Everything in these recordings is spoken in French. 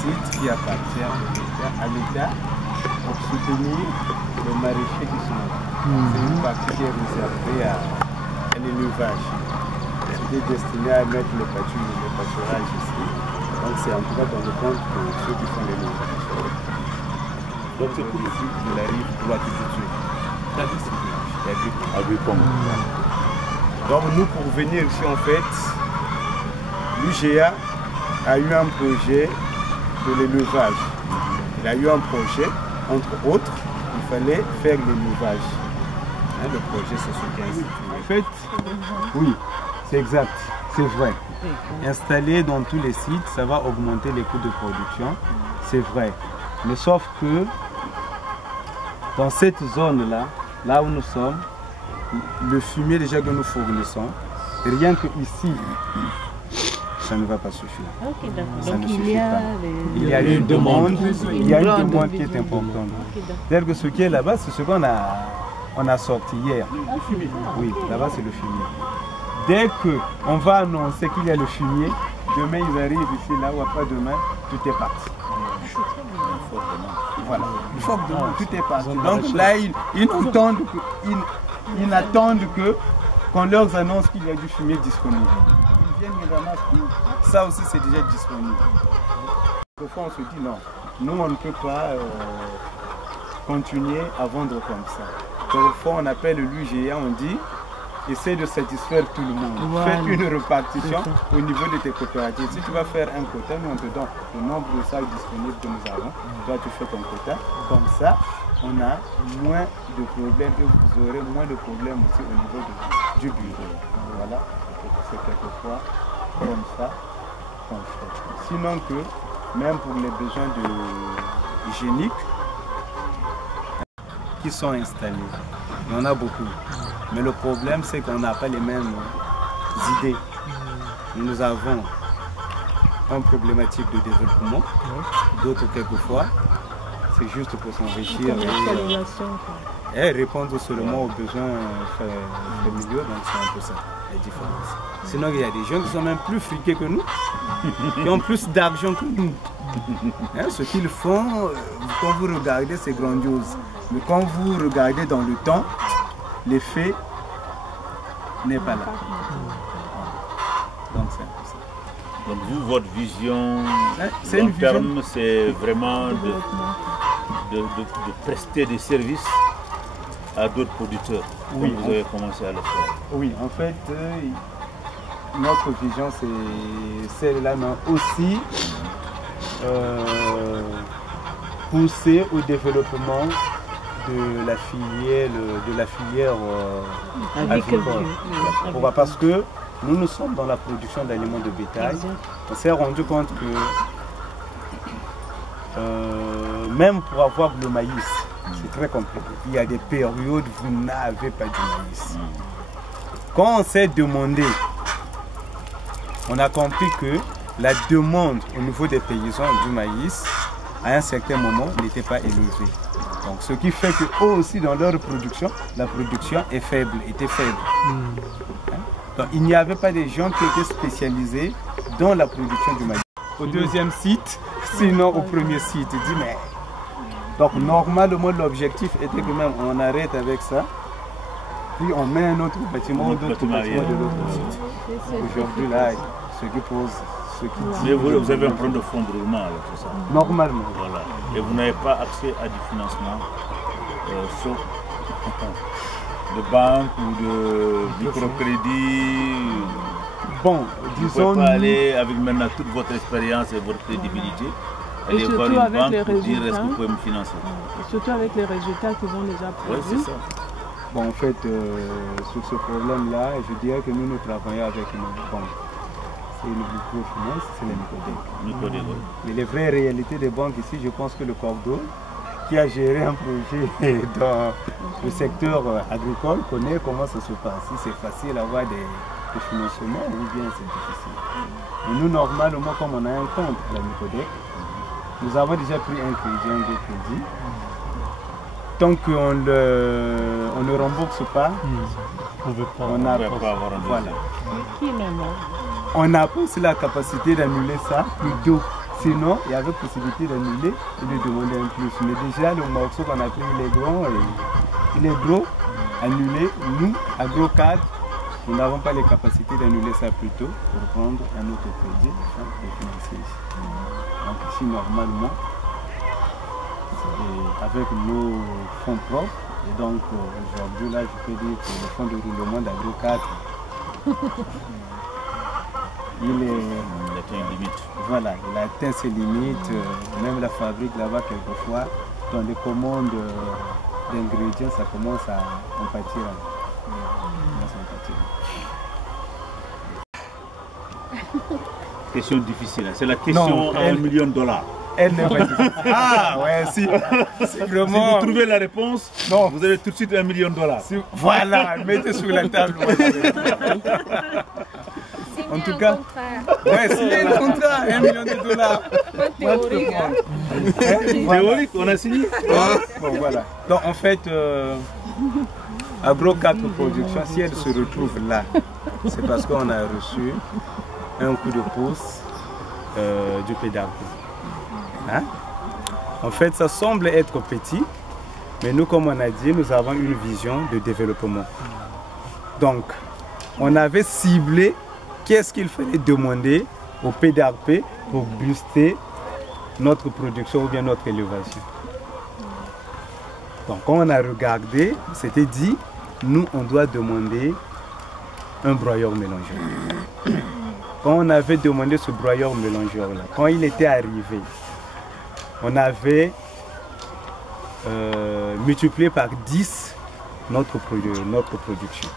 site qui appartient à l'État pour soutenir les maraîchers qui sont là. C'est une partie qui est réservée à l'élevage. Qui est destinée à mettre le pâturage ici. Donc c'est en tout cas dans le compte pour ceux qui font l'élevage. Donc c'est tout ici, de la rive pour l'agriculture. Donc nous pour venir ici en fait, l'UGA a eu un projet de l'élevage. Il a eu un projet, entre autres, il fallait faire l'élevage. Hein, le projet c'est ce qu'il y a. En fait, oui, c'est exact, c'est vrai. Installer dans tous les sites, ça va augmenter les coûts de production, c'est vrai. Mais sauf que dans cette zone-là, là où nous sommes, le fumier déjà que nous fournissons, rien que ici, ça ne va pas suffire. Ça ne suffit pas. Il y a une demande, qui est importante. C'est-à-dire que ce qui est là-bas, c'est ce qu'on a sorti hier. Oui, là-bas c'est le fumier. Dès qu'on va annoncer qu'il y a le fumier, demain ils arrivent ici, là ou après-demain, tout est parti. Voilà, il faut que tout est parti. Donc là, ils n'attendent qu'on leur annonce qu'il y a du fumier disponible. Ça aussi c'est déjà disponible. Au fond on se dit non, nous on ne peut pas continuer à vendre comme ça. Donc, au fond on appelle l'UGA, on dit essaie de satisfaire tout le monde. Fais une répartition au niveau de tes coopératives. Si tu vas faire un quota, nous on te donne le nombre de salles disponibles que nous avons. Toi tu fais ton quota. Comme ça, on a moins de problèmes et vous aurez moins de problèmes aussi au niveau du bureau. Voilà, c'est quelquefois comme ça qu'on fait. Sinon que, même pour les besoins hygiéniques qui sont installés, il y en a beaucoup. Mais le problème, c'est qu'on n'a pas les mêmes idées. Nous avons une problématique de développement, d'autres quelquefois, c'est juste pour s'enrichir et répondre seulement aux besoins familiaux, donc c'est un peu ça, la différence. Sinon, il y a des gens qui sont même plus friqués que nous, qui ont plus d'argent que nous. Hein, ce qu'ils font, quand vous regardez, c'est grandiose. Mais quand vous regardez dans le temps, l'effet n'est pas là. Donc c'est un peu ça. Donc vous, votre vision long terme, c'est vraiment de prester des services à d'autres producteurs. Oui, vous avez commencé à le faire. Oui, en fait, notre vision c'est celle-là, mais aussi pousser au développement de la filière agricole. Pourquoi? Parce que nous sommes dans la production d'aliments de bétail. On s'est rendu compte que même pour avoir le maïs, c'est très compliqué. Il y a des périodes où vous n'avez pas de maïs. Quand on s'est demandé, on a compris que la demande au niveau des paysans du maïs, à un certain moment, n'était pas élevée. Donc, ce qui fait qu'eux aussi, dans leur production, la production était faible. Donc, il n'y avait pas des gens qui étaient spécialisés dans la production du maïs. Au deuxième site, sinon au premier site. Il dit, mais... Donc, normalement, l'objectif était que même on arrête avec ça, puis on met un autre bâtiment ou d'autres bâtiments de l'autre site. Aujourd'hui, là, ce qui pose... Vous avez un problème de fonds de roulement alors, c'est ça? Normalement. Voilà. Et vous n'avez pas accès à du financement de banque ou de microcrédit? Bon, disons... Vous pouvez pas aller avec maintenant toute votre expérience et votre crédibilité. Et surtout avec les résultats. Est-ce que vous pouvez me financer? Et surtout avec les résultats qu'ils ont déjà produits. Ouais, c'est ça. Bon, en fait, sur ce problème-là, je dirais que nous travaillons avec nos banques. Et le microfinance, c'est la Micodec. Mais les vraies réalités des banques ici, je pense que le Cordeau, qui a géré un projet dans le secteur agricole, connaît comment ça se passe. Si c'est facile d'avoir des financements ou bien c'est difficile. Mais nous, normalement, comme on a un compte à la Micodec, nous avons déjà pris un crédit. Tant qu'on ne rembourse pas, on n'a pas. Voilà. On n'a pas aussi la capacité d'annuler ça. Plutôt, Sinon, il y avait possibilité d'annuler et de demander un plus. Mais déjà, le morceau qu'on a pris, il est grand. Il est gros, annulé. Nous, Agro4, nous n'avons pas les capacités d'annuler ça plus tôt pour vendre un autre projet et financer ici. Donc ici, normalement, avec nos fonds propres, et donc aujourd'hui, là, je peux dire que le fonds de roulement d'Agro4, il atteint une limite. Voilà, il a atteint ses limites. Même la fabrique là-bas, quelquefois, dans les commandes d'ingrédients, ça commence à en pâtir. Question difficile, c'est la question à $1 million. Elle n'est pas difficile. Ah ouais, si vraiment... Si vous trouvez la réponse, vous avez tout de suite $1 million. Voilà, mettez sur la table. En tout cas, ouais, c'est le contrat, $1 million. Moi, je peux prendre. Théorique, on a signé. Bon, voilà. Donc, en fait, Agro4 Production, si elle se retrouve là, c'est parce qu'on a reçu un coup de pouce du PDARP. Hein? En fait, ça semble être petit, mais nous, comme on a dit, nous avons une vision de développement. Donc, on avait ciblé qu'est-ce qu'il fallait demander au PDARP pour booster notre production ou bien notre élevage. Donc quand on a regardé, c'était dit, nous on doit demander un broyeur mélangeur. Quand on avait demandé ce broyeur mélangeur là, quand il était arrivé, on avait multiplié par 10 notre production.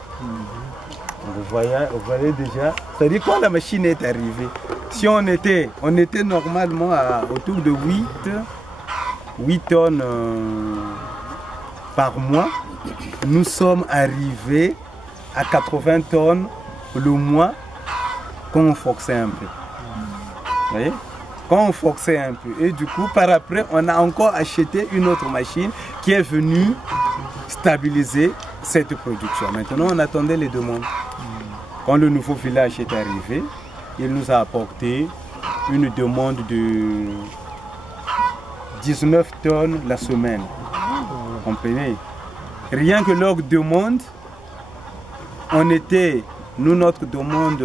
Vous voyez déjà, c'est-à-dire quand la machine est arrivée, si on était normalement autour de 8 tonnes par mois, nous sommes arrivés à 80 tonnes le mois quand on forçait un peu. Vous voyez? Quand on forçait un peu. Et du coup, par après, on a encore acheté une autre machine qui est venue stabiliser cette production. Maintenant, on attendait les demandes. Quand le nouveau village est arrivé, il nous a apporté une demande de 19 tonnes la semaine. Vous comprenez? Rien que leur demande, on était, nous notre demande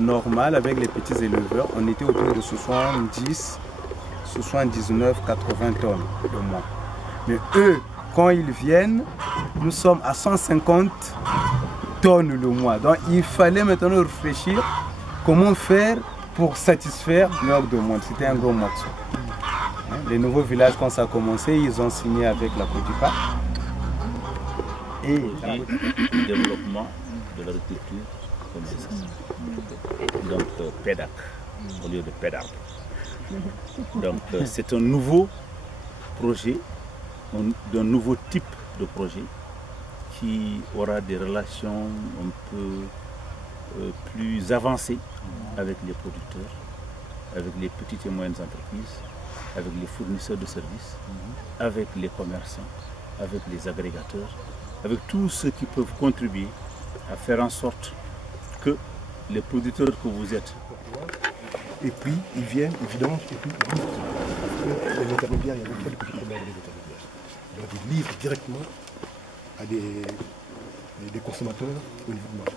normale avec les petits éleveurs, on était autour de 70, 79, 80 tonnes le mois. Mais eux, quand ils viennent, nous sommes à 150 tonnes le mois. Donc il fallait maintenant réfléchir comment faire pour satisfaire leurs demandes. C'était un gros morceau. Les nouveaux villages, quand ça a commencé, ils ont signé avec la Côte d'Ivoire. Et le développement de l'agriculture, donc PEDAC, au lieu de PEDAC. Donc c'est un nouveau projet, d'un nouveau type de projet qui aura des relations un peu plus avancées avec les producteurs, avec les petites et moyennes entreprises, avec les fournisseurs de services, avec les commerçants, avec les agrégateurs, avec tous ceux qui peuvent contribuer à faire en sorte que les producteurs que vous êtes. Et puis ils viennent, évidemment, et puis les intermédiaires, il y avait pas de petits problèmes. Donc ils livrent directement à des consommateurs au niveau du marché.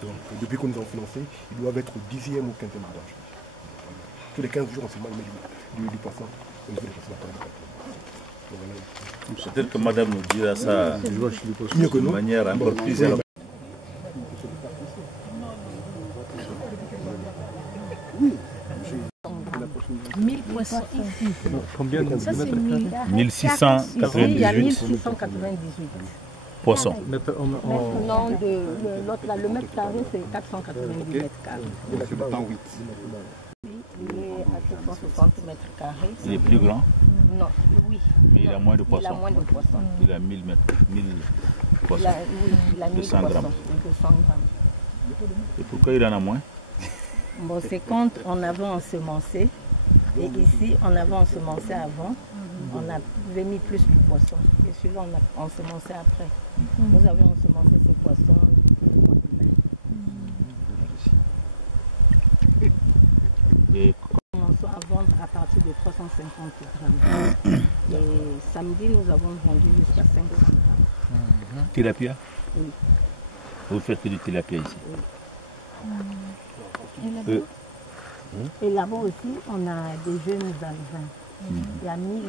Donc depuis qu'on nous a financé, ils doivent être au 10e ou 15e marché. Tous les 15 jours, on se met du poisson au niveau des consommateurs. Peut-être que madame nous dira ça de manière encore plus élaborée. Combien de mètres carrés? 1600. Il y a 1698 poissons. Non, le mètre carré, c'est 490 mètres carrés. Il est à 260 mètres carrés. Il est plus grand? Non, oui. Mais il a moins de poissons. Il a moins de poissons. Il a 1000 poissons. Il a 1000 200 poissons. grammes. 200 grammes. Et pourquoi il en a moins? Bon, c'est quand on avait ensemencé. Et ici, on avait ensemencé avant. On a mis plus de poissons. Et suivant, on a ensemencé après. Nous avons ensemencé ces poissons. Et tilapia? Oui. Vous faites que du tilapia ici? Oui. Et là-bas aussi, on a des jeunes alevins. Il y a 1000.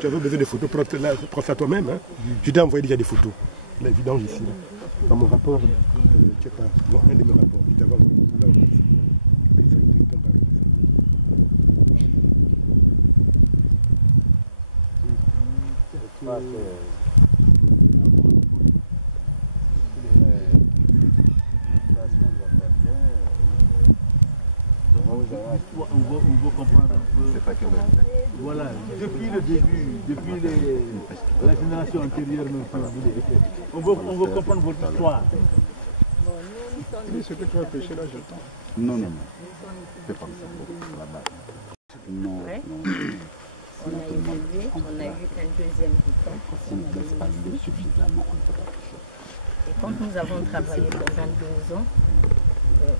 Tu avais besoin de photos, prends ça toi-même. Hein. Je t'ai envoyé déjà des photos. Là, évidemment, ici. Là. Dans mon rapport, tu sais pas, bon, un de mes rapports, je t'avais envoyé. Voilà, depuis le début, depuis la génération antérieure, on veut comprendre votre histoire. Mais ce que tu vas pêcher là, j'attends. Non, non, non. Fais pas ça. Non. Ouais. On a évolué, on a eu un deuxième diplôme. Quand nous avons travaillé pendant 2 ans,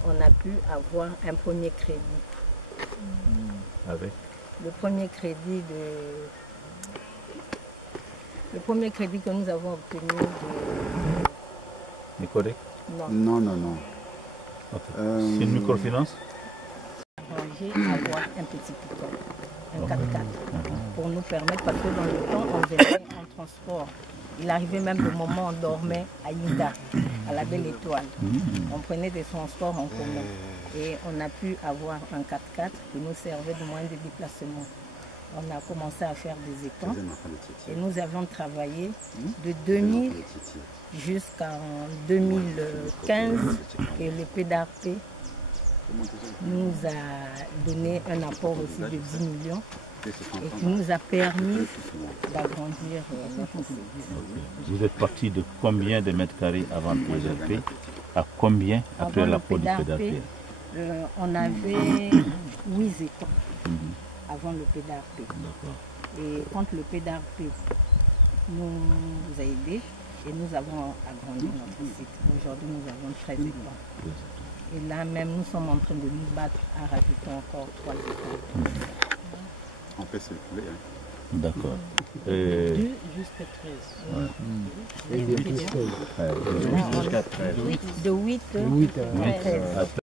on a pu avoir un premier crédit. Avec Le premier crédit que nous avons obtenu de... Nicolet? Non. Non, non, non. C'est une microfinance? Arranger à avoir un petit pick-up, un 4x4, pour nous permettre, parce que dans le temps, on venait en transport. Il arrivait même le moment où on dormait à Ida, à la Belle Étoile. On prenait des transports en commun. Et on a pu avoir un 4x4 qui nous servait de moyen de déplacement. On a commencé à faire des étangs et nous avons travaillé de 2000 jusqu'en 2015 et le PDAP nous a donné un apport aussi de 10 millions et qui nous a permis d'agrandir. Vous êtes parti de combien de mètres carrés avant le PDAP à combien après l'apport du PDAP? On avait 8 étangs avant le PDAP. Et quand le PDAP nous a aidés, et nous avons agrandi notre site. Aujourd'hui, nous avons 13 étangs. Et là même, nous sommes en train de nous battre à rajouter encore 3 étangs. On fait circuler. D'accord. Jusqu'à 13. De 8 à 13.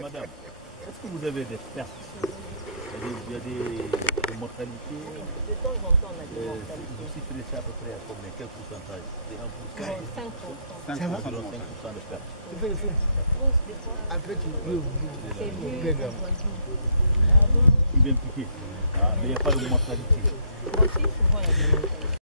Madame, est-ce que vous avez des pertes? Il y a des mortalités? De temps en temps, on a des mortalités. Si c'est les à peu près à combien? Quel pourcentage? 5%. 5% de montant. De pertes. C'est vieux.